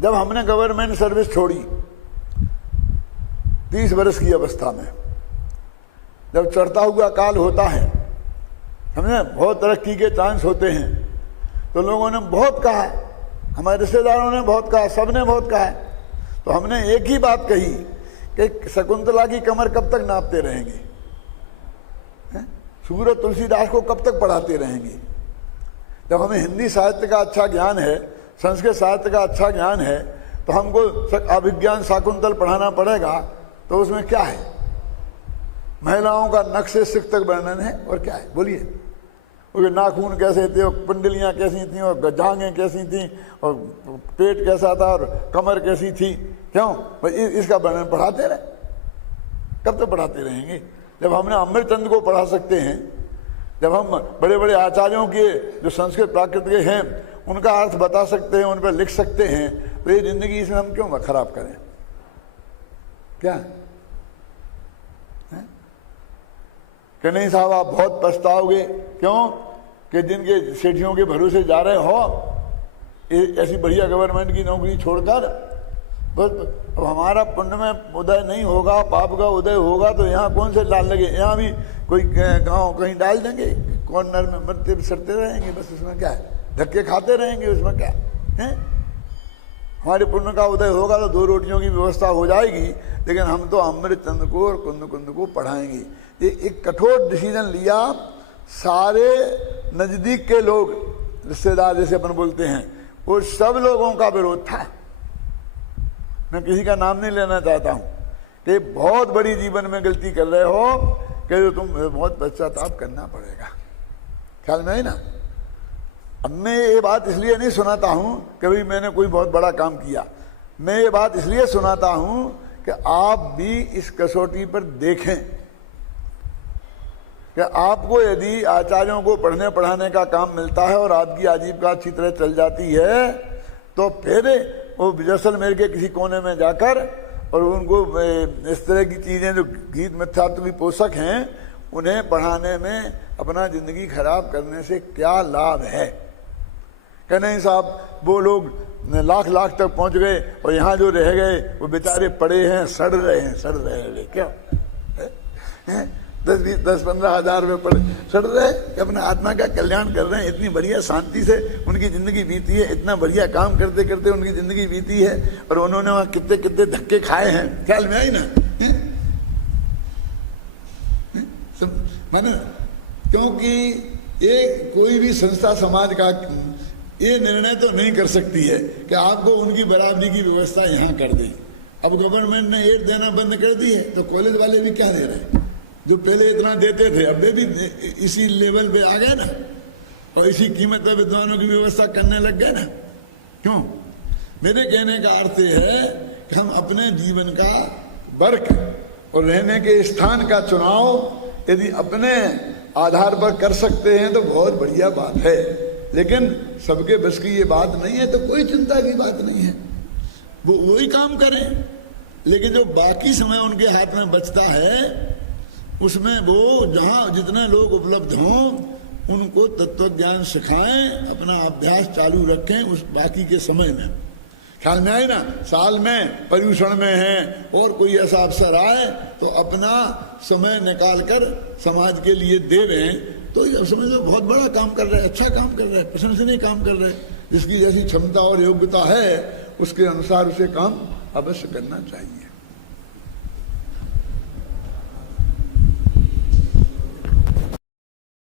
जब हमने government service छोड़ी 30 वर्ष की अवस्था में, जब चढ़ता हुआ काल होता है, समझे, बहुत तरक्की के चांस होते हैं, तो लोगों ने बहुत कहा, हमारे रिश्तेदारों ने बहुत कहा, सबने बहुत कहा। तो हमने एक ही बात कही कि शकुंतला की कमर कब तक नापते रहेंगे, सूरत तुलसीदास को कब तक पढ़ाते रहेंगे। जब हमें हिंदी साहित्य का अच्छा ज्ञान है, संस्कृत साहित्य का अच्छा ज्ञान है, तो हमको अभिज्ञान शाकुंतल पढ़ाना पड़ेगा। तो उसमें क्या है? महिलाओं का नख से सिख तक वर्णन है, और क्या है बोलिए? उनके नाखून कैसे थे, और कुंडलियाँ कैसी थीं, और जांघें कैसी थीं, और पेट कैसा था, और कमर कैसी थी। क्यों? इसका वर्णन पढ़ाते रहे। कब तक पढ़ाते रहेंगे? जब हमने अमृतचंद को पढ़ा सकते हैं, जब हम बड़े बड़े आचार्यों के जो संस्कृत प्राकृत के हैं उनका अर्थ बता सकते हैं, उन पर लिख सकते हैं, तो ये जिंदगी इसमें हम क्यों खराब करें? क्या कि नहीं साहब, आप बहुत पछताओगे। क्यों? कि जिनके सेठियों के भरोसे जा रहे हो, ऐसी बढ़िया गवर्नमेंट की नौकरी छोड़कर, बस अब हमारा पुण्य में उदय नहीं होगा, पाप का उदय होगा, तो यहाँ कौन से डाल लगे? यहाँ भी कोई गांव कहीं डाल देंगे, कॉर्नर में मरते सड़ते रहेंगे, बस उसमें क्या है? धक्के खाते रहेंगे, उसमें क्या है? हमारे पुण्य का उदय होगा तो 2 रोटियों की व्यवस्था हो जाएगी, लेकिन हम तो अमृतचंद को और कुंद कुंद को पढ़ाएंगे। ये एक कठोर डिसीजन लिया। सारे नजदीक के लोग, रिश्तेदार जैसे अपन बोलते हैं, वो सब लोगों का विरोध था। मैं किसी का नाम नहीं लेना चाहता हूं कि बहुत बड़ी जीवन में गलती कर रहे हो कि तुम बहुत पश्चाताप करना पड़ेगा। ख्याल में है ना? अब मैं ये बात इसलिए नहीं सुनाता हूं कि भाई मैंने कोई बहुत बड़ा काम किया। मैं ये बात इसलिए सुनाता हूं कि आप भी इस कसौटी पर देखें कि आपको यदि आचार्यों को पढ़ने पढ़ाने का काम मिलता है और आपकी आजीविका अच्छी तरह चल जाती है, तो फिर वो जैसलमेर के किसी कोने में जाकर और उनको इस तरह की चीज़ें जो गीत मिथ्यात्व की पोषक हैं, उन्हें पढ़ाने में अपना जिंदगी खराब करने से क्या लाभ है? कि नहीं साहब, वो लोग लाख लाख तक पहुंच गए और यहाँ जो रह गए वो बेचारे पड़े हैं, सड़ रहे हैं। क्या 10-15 हज़ार में पड़े सड़ रहे हैं, अपना आत्मा का कल्याण कर रहे हैं। इतनी बढ़िया शांति से उनकी जिंदगी बीती है, इतना बढ़िया काम करते करते उनकी जिंदगी बीती है, और उन्होंने वहाँ कितने कितने धक्के खाए हैं। ख्याल में आई ना? माने, क्योंकि ये कोई भी संस्था समाज का ये निर्णय तो नहीं कर सकती है कि आपको उनकी बराबरी की व्यवस्था यहाँ कर दें। अब गवर्नमेंट ने एड देना बंद कर दी है, तो कॉलेज वाले भी क्या दे रहे हैं? जो पहले इतना देते थे, अब भी इसी लेवल पे आ गए ना, और इसी कीमत पे विद्वानों की व्यवस्था करने लग गए ना। क्यों? मेरे कहने का अर्थ है कि हम अपने जीवन का वर्क और रहने के स्थान का चुनाव यदि अपने आधार पर कर सकते हैं तो बहुत बढ़िया बात है। लेकिन सबके बस की ये बात नहीं है, तो कोई चिंता की बात नहीं है, वो वही काम करें। लेकिन जो बाकी समय उनके हाथ में बचता है, उसमें वो जहाँ जितने लोग उपलब्ध हों उनको तत्व ज्ञान सिखाएं, अपना अभ्यास चालू रखें उस बाकी के समय में। ख्याल में आए ना? साल में पर्यूषण में है और कोई ऐसा अवसर आए तो अपना समय निकाल कर समाज के लिए दे रहे हैं, तो ये समझ लो बहुत बड़ा काम कर रहे हैं, अच्छा काम कर रहे हैं, प्रशंसनीय काम कर रहे हैं। जिसकी जैसी क्षमता और योग्यता है उसके अनुसार उसे काम अवश्य करना चाहिए।